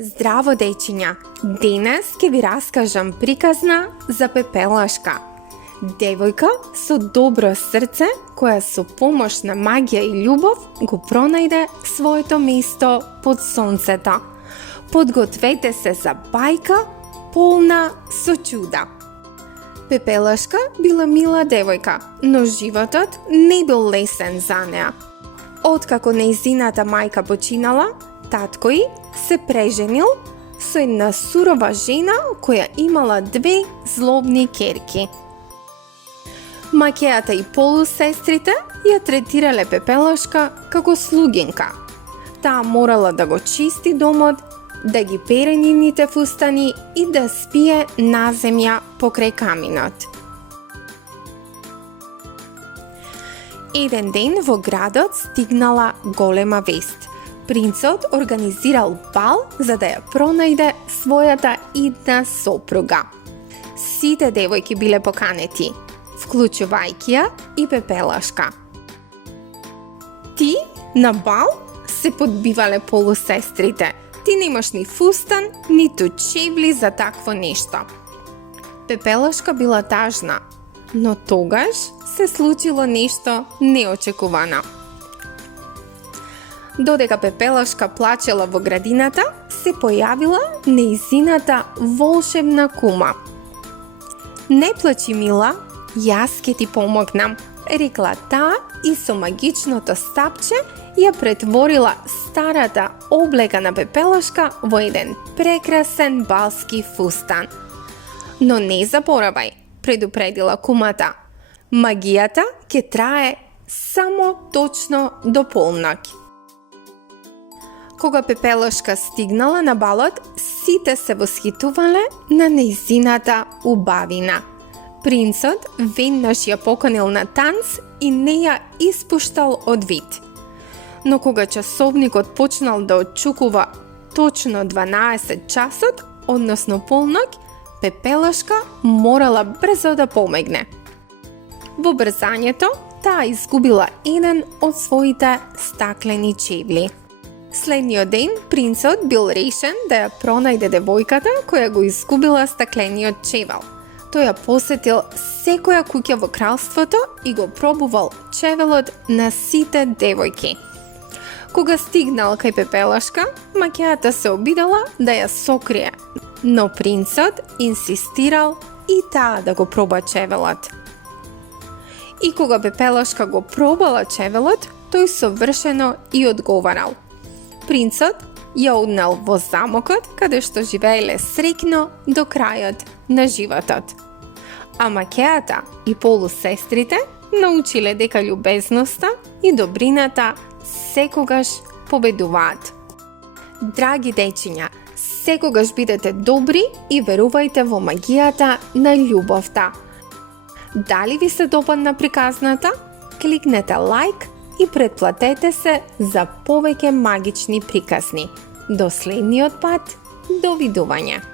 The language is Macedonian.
Здраво, дечиња! Денес ќе ви раскажам приказна за Пепелашка. Девојка со добро срце, која со помош на магија и љубов го пронајде своето место под сонцето. Подгответе се за бајка полна со чуда. Пепелашка била мила девојка, но животот не бил лесен за неа. Откако нејзината мајка починала, татко ѝ се преженил со една сурова жена која имала две злобни керки. Макејата и полусестрите ја третирале Пепелашка како слугинка. Таа морала да го чисти домот, да ги пере нивните фустани и да спие на земја покрај каминот. Еден ден во градот стигнала голема вест. Принцот организирал бал за да ја пронајде својата идна сопруга. Сите девојки биле поканети, вклучувајќи ја и Пепелашка. Ти на бал? Се подбивале полусестрите. Ти немаш ни фустан, ниту чевли за такво нешто. Пепелашка била тажна, но тогаш се случило нешто неочекувано. Додека Пепелашка плачела во градината, се појавила нејзината волшебна кума. Не плачи, мила, јас ке ти помогнам, рекла таа и со магичното стапче ја претворила старата облека на Пепелашка во еден прекрасен балски фустан. Но не заборавај, предупредила кумата, магијата ќе трае само точно до полноќ. Кога Пепелашка стигнала на балот, сите се восхитувале на нејзината убавина. Принцот веднаш ја поканил на танц и не ја испуштал од вид. Но кога часовникот почнал да отчукува точно 12 часот, односно полноќ, Пепелашка морала брзо да помегне. Во брзањето, таа изгубила еден од своите стаклени чевли. Следниот ден, принцот бил решен да ја пронајде девојката која го изгубила стаклениот чевел. Тој ја посетил секоја куќа во кралството и го пробувал чевелот на сите девојки. Кога стигнал кај Пепелашка, макејата се обидела да ја сокрие, но принцот инсистирал и таа да го проба чевелот. И кога Пепелашка го пробала чевелот, тој совршено и одговарал. Принцот ја однел во замокот, каде што живееле среќно до крајот на животот. А макејата и полусестрите научиле дека љубезноста и добрината секогаш победуваат. Драги дечиња, секогаш бидете добри и верувајте во магијата на љубовта. Дали ви се допадна приказната? Кликнете лайк и претплатете се за повеќе магични приказни. До следниот пат, довидување!